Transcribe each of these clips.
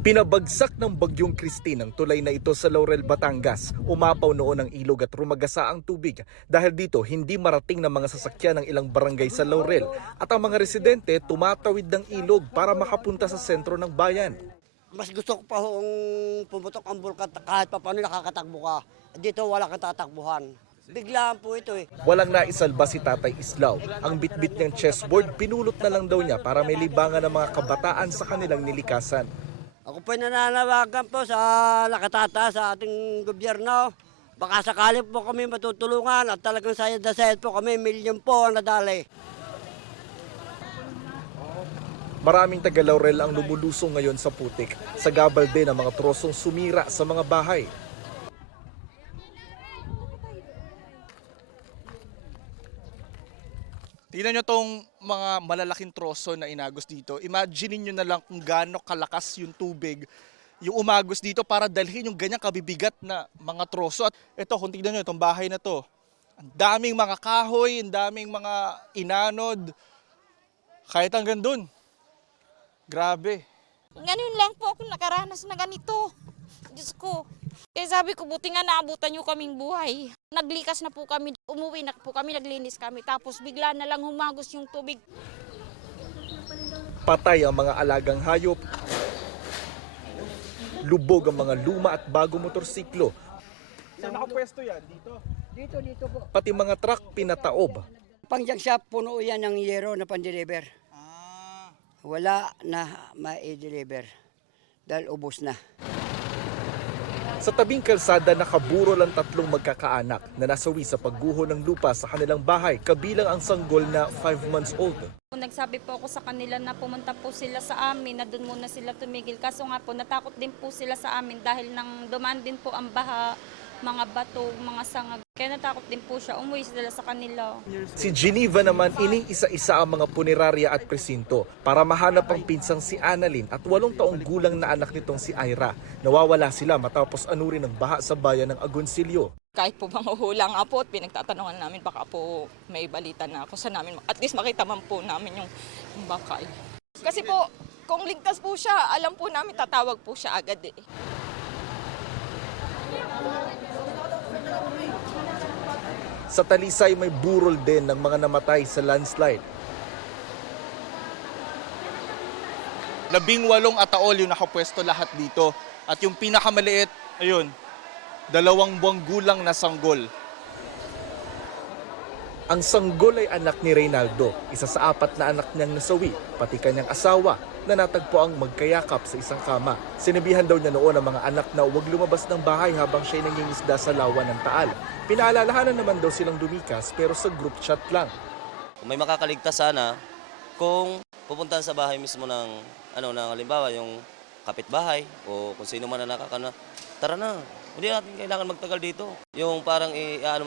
Pinabagsak ng bagyong Christine ang tulay na ito sa Laurel, Batangas. Umapaw noon ang ilog at rumagasa ang tubig. Dahil dito, hindi marating ng mga sasakyan ng ilang barangay sa Laurel. At ang mga residente tumatawid ng ilog para makapunta sa sentro ng bayan. Mas gusto ko pa kung pumutok ang bulkan kahit pa paano nakakatakbo ka. Dito wala kang tatakbuhan. Biglaan po ito eh. Walang naisalba si Tatay Islao. Ang bitbit niyang chessboard, pinulot na lang daw niya para may libangan ng mga kabataan sa kanilang nilikasan. Ako po nananawagan po sa nakatata sa ating gobyerno. Baka sakali po kami matutulungan at talagang sayad na sayad po kami, milyon po ang nadali. Maraming taga Laurel ang lumulusong ngayon sa putik. Sa gabal din ang mga trosong sumira sa mga bahay. Tingnan nyo tong mga malalaking troso na inagos dito. Imagine nyo na lang kung gaano kalakas yung tubig, yung umagos dito para dalhin yung ganyang kabibigat na mga troso. At ito, kung tingnan nyo, itong bahay na to, ang daming mga kahoy, ang daming mga inanod, kahit hanggang dun. Grabe. Ngayon lang po ako nakaranas na ganito. Diyos ko. Kaya sabi ko, buti nga naabutan nyo kaming buhay. Naglikas na po kami, umuwi na po kami, naglinis kami. Tapos bigla na lang humagos yung tubig. Patay ang mga alagang hayop. Lubog ang mga luma at bagong motorsiklo. Saan nakapwesto yan? Dito? Dito po. Pati mga truck pinataob. Pangjag siya, puno yan ng yero na pan-deliver. Wala na ma-deliver dahil ubos na. Sa tabing kalsada nakaburo lang tatlong magkakaanak na nasawi sa pagguho ng lupa sa kanilang bahay, kabilang ang sanggol na 5 months old. Nagsabi po ako sa kanila na pumunta po sila sa amin, na doon muna sila tumigil. Kaso nga po, natakot din po sila sa amin dahil nang dumaan din po ang baha, mga bato, mga sangag. Kaya natakot din po siya, umuwi sila sa kanila. Si Geneva naman iniisa-isa ang mga punerarya at presinto para mahanap ang pinsang si Annalyn at 8 taong gulang na anak nitong si Ira. Nawawala sila matapos anurin ng baha sa bayan ng Agoncillo. Kahit po manghuhula nga po at pinagtatanungan namin baka po may balita na ako sa namin. At least makita man po namin yung bakay. Kasi po kung ligtas po siya, alam po namin tatawag po siya agad eh. Sa Talisay may burol din ng mga namatay sa landslide. 18 ataol yung nakapwesto lahat dito. At yung pinakamaliit, ayun, 2 buwang gulang na sanggol. Ang sanggol ay anak ni Reynaldo, isa sa 4 na anak niyang nasawi, pati kanyang asawa na natagpo ang magkayakap sa isang kama. Sinabihan daw niya noon ang mga anak na huwag lumabas ng bahay habang siya'y nangingisda sa lawa ng Taal. Pinaalalahanan naman daw silang dumikas pero sa group chat lang. May makakaligtas sana kung pupuntahan sa bahay mismo ng halimbawa yung kapitbahay o kung sino man na nakakana. Tara na, hindi natin kailangan magtagal dito. Yung parang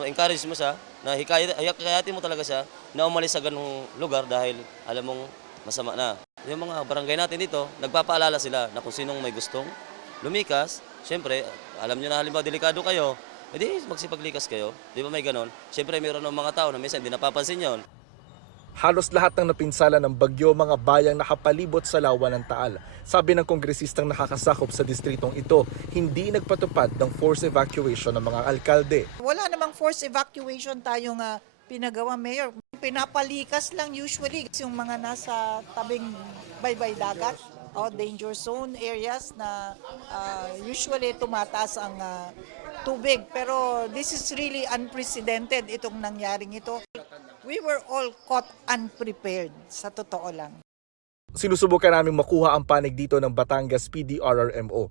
encourage mo siya, na hikayatin mo talaga siya na umalis sa ganung lugar dahil alam mong masama na. Yung mga barangay natin dito, nagpapaalala sila na kung sinong may gustong lumikas, siyempre, alam nyo na halimbawa delikado kayo, edi magsipaglikas kayo. Di ba may ganon? Siyempre, mayroon ng mga tao na minsan hindi napapansin yon. Halos lahat ng napinsala ng bagyo mga bayang nakapalibot sa lawa ng Taal. Sabi ng kongresistang nakakasakop sa distritong ito, hindi nagpatupad ng forced evacuation ng mga alkalde. Wala namang forced evacuation tayong pinagawa, Mayor. Pinapalikas lang usually yung mga nasa tabing baybay dagat o danger zone areas na usually tumataas ang tubig. Pero this is really unprecedented itong nangyaring ito. We were all caught unprepared, sa totoo lang. Sinusubukan namin makuha ang panig dito ng Batangas PDRRMO.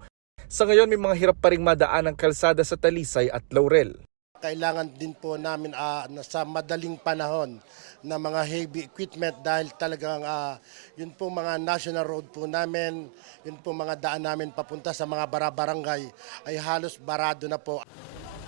Sa ngayon may mga hirap pa ring madaan ang kalsada sa Talisay at Laurel. Kailangan din po namin sa madaling panahon na mga heavy equipment dahil talagang yun po mga national road po namin, yun po mga daan namin papunta sa mga barangay ay halos barado na po.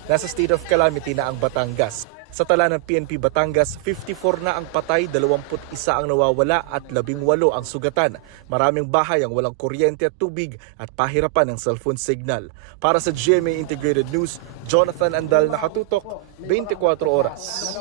Nasa state of calamity na ang Batangas. Sa tala ng PNP Batangas, 54 na ang patay, 21 ang nawawala at 18 ang sugatan. Maraming bahay ang walang kuryente at tubig at pahirapan ng cellphone signal. Para sa GMA Integrated News, Jonathan Andal, nakatutok, 24 oras.